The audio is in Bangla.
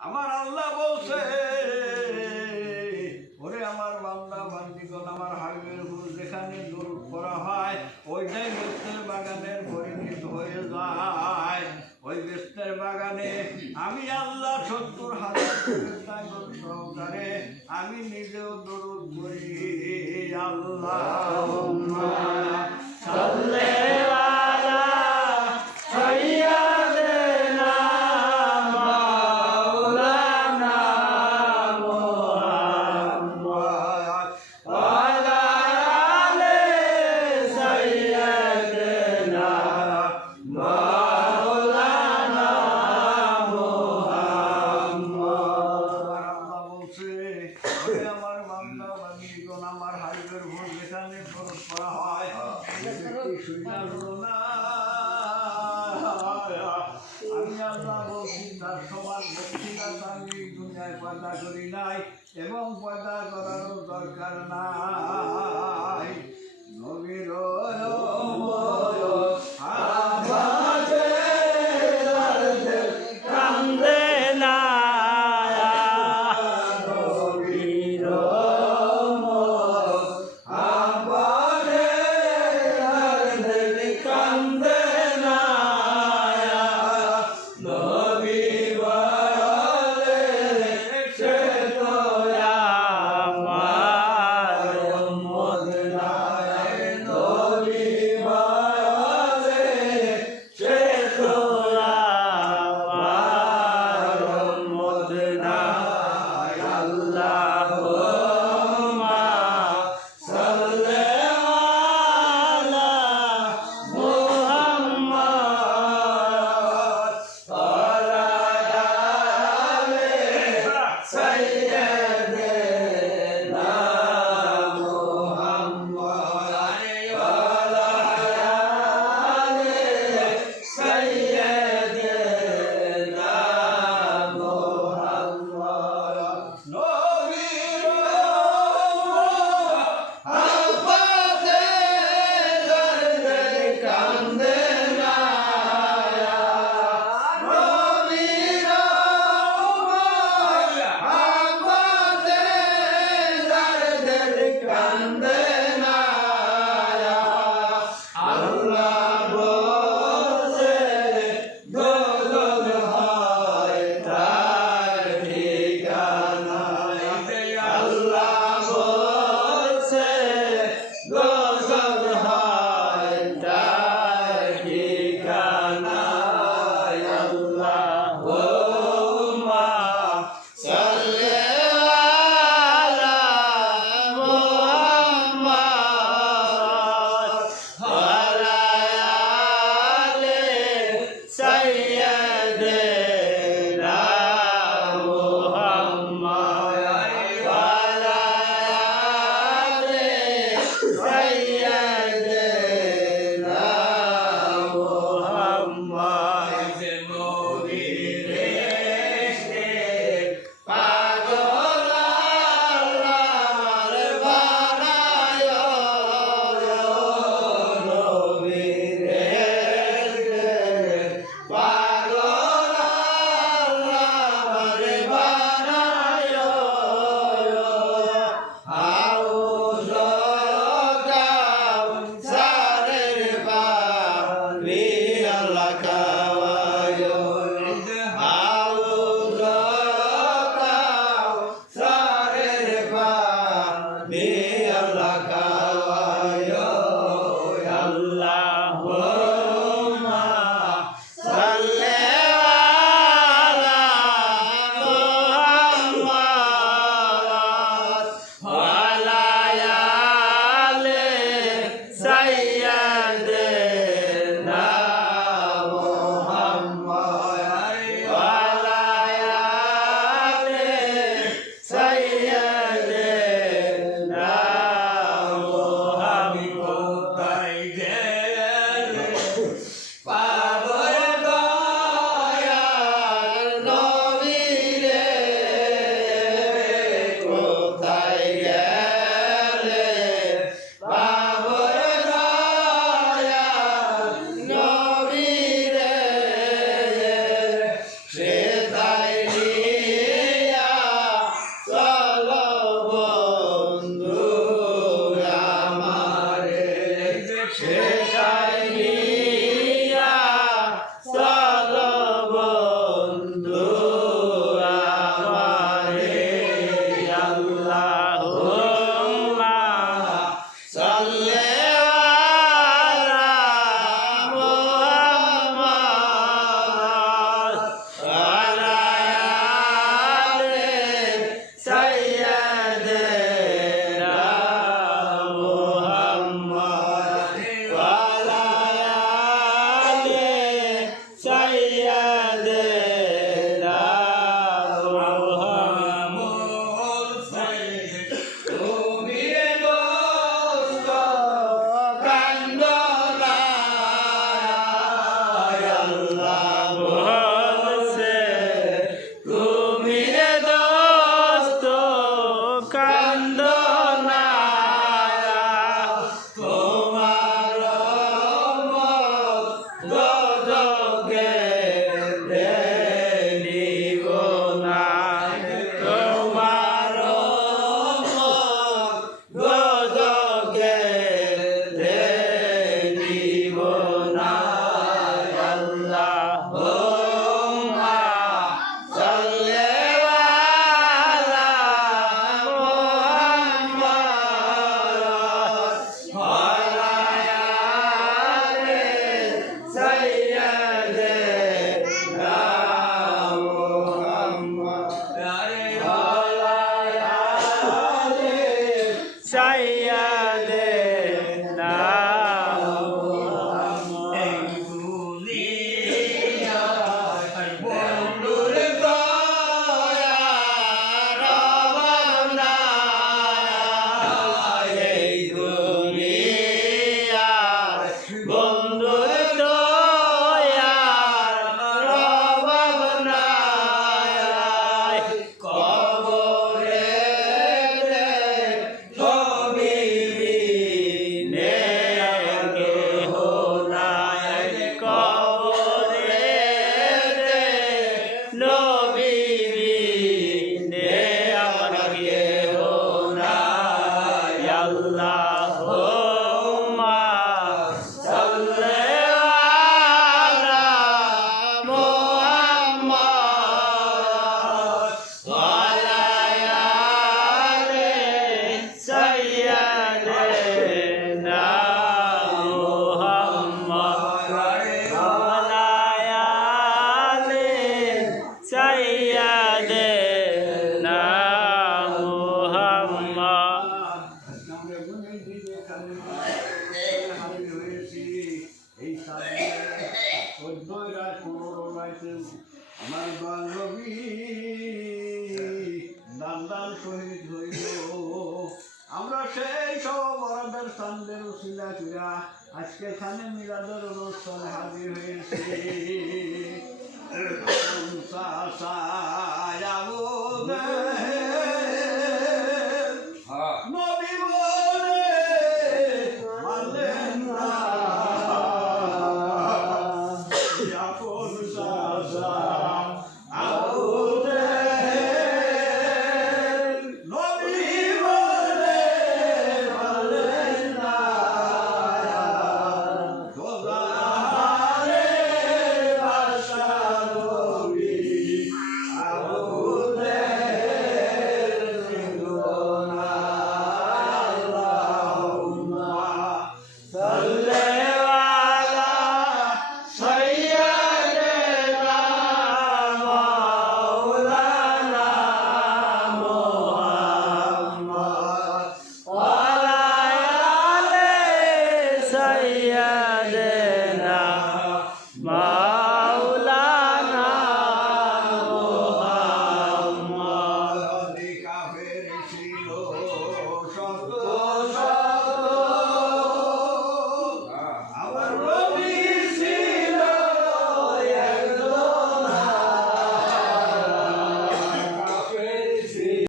আমার আল্লাহ বলছে, ওরে আমার বান্দা, বান্দিগণ, আমার হাবিবের উপর যেখানে দরুদ করা হয়, ওইটাই বেস্তের বাগানের পরিণত হয়ে যায়। ওই বেস্তের বাগানে আমি আল্লাহ সত্তর হাজার সহকারে আমি নিজেও দরুদ করি আল্লাহ পয়দা করি নাই এবং পয়দা করারও দরকার নাই। নবীর শহীদ হইল। আমরা সেই সব আরবের সান্দের উশিলা চূড়া, আজকে এখানে মিলাদের অনুষ্ঠান হাজির হয়েছে।